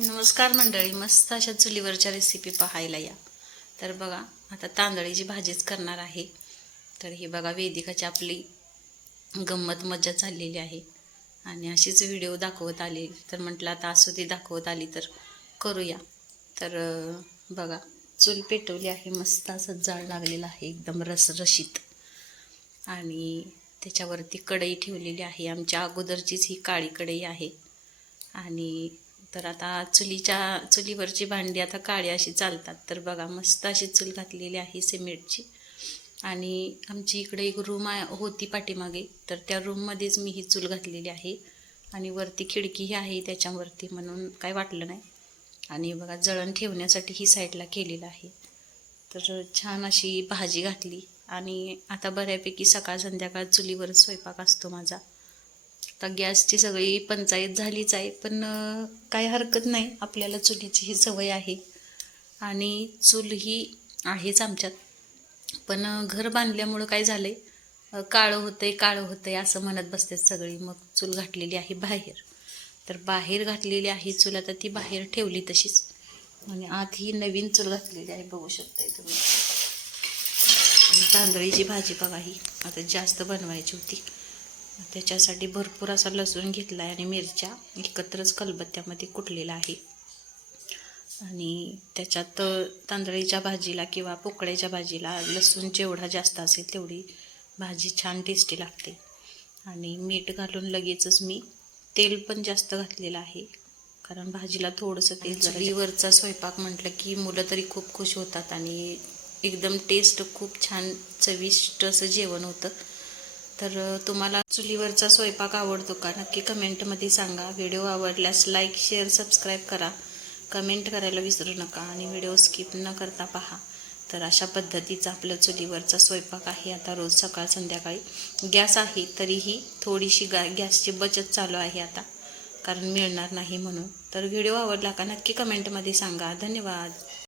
नमस्कार मंडळी, मस्त अशा चुलीवरच्या रेसिपी पाहायला या. तर बघा, आता तांदळीची भाजीच करणार आहे. तर ही बघा, वेदिकाची आपली गंमत मज्जा चाललेली आहे आणि अशीच व्हिडिओ दाखवत आली. तर म्हटलं आता असू ती दाखवत आली तर करूया. तर बघा, चूल पेटवली आहे, मस्त असं जाळ लागलेलं आहे, एकदम रसरशीत. आणि त्याच्यावरती कढई ठेवलेली आहे. आमच्या अगोदरचीच ही काळी कढई आहे. आणि तर आता चुलीवरची भांडी आता काळी अशी चालतात. तर बघा, मस्त अशी चूल घातलेली आहे सिमेंटची. आणि आमची इकडे एक रूम होती पाठीमागे, तर त्या रूममध्येच मी ही चूल घातलेली आहे. आणि वरती खिडकीही आहे त्याच्यावरती, म्हणून काय वाटलं नाही. आणि बघा, जळण ठेवण्यासाठी ही साईडला केलेलं आहे. तर छान अशी भाजी घातली. आणि आता बऱ्यापैकी सकाळ संध्याकाळ चुलीवर स्वयंपाक असतो माझा. आता गॅसची सगळी पंचायत झालीच आहे, पण काय हरकत नाही, आपल्याला चुलीची ही सवय आहे. आणि चूल ही आहेच आमच्यात. पण घर बांधल्यामुळं काय झालं आहे, काळं होतंय असं म्हणत बसतात सगळी. मग चूल घातलेली आहे बाहेर. तर बाहेर घातलेली आहे चूल, आता ती बाहेर ठेवली तशीच. आणि आत ही नवीन चूल घातलेली आहे, बघू शकताय तुम्ही. आणि तांदळीची भाजी बघा, ही आता जास्त बनवायची होती. त्याच्यासाठी भरपूर असा लसूण घेतला आहे आणि मिरच्या एकत्रच खलबत्त्यामध्ये कुटलेला आहे. आणि त्याच्यात तांदळीच्या भाजीला किंवा पोकळ्याच्या भाजीला लसूण जेवढा जास्त असेल तेवढी भाजी छान टेस्टी लागते. आणि मीठ घालून लगेचच मी तेल पण जास्त घातलेलं आहे, कारण भाजीला थोडंसं तेल. चुलीवरचा स्वयंपाक म्हटलं की मुलं तरी खूप खुश होतात आणि एकदम टेस्ट खूप छान चविष्ट असं जेवण होतं. तर तुम्हाला चुलीवरचा स्वयंपाक आवडतो का, नक्की कमेंटमध्ये सांगा. व्हिडिओ आवडल्यास लाईक, शेअर, सबस्क्राईब करा. कमेंट करायला विसरू नका आणि व्हिडिओ स्किप न करता पहा. तर अशा पद्धतीचा आपल्या चुलीवरचा स्वयंपाक आहे आता रोज सकाळ संध्याकाळी. गॅस आहे तरीही थोडीशी गॅसची बचत चालू आहे आता, कारण मिळणार नाही म्हणून. तर व्हिडिओ आवडला का नक्की कमेंटमध्ये सांगा. धन्यवाद.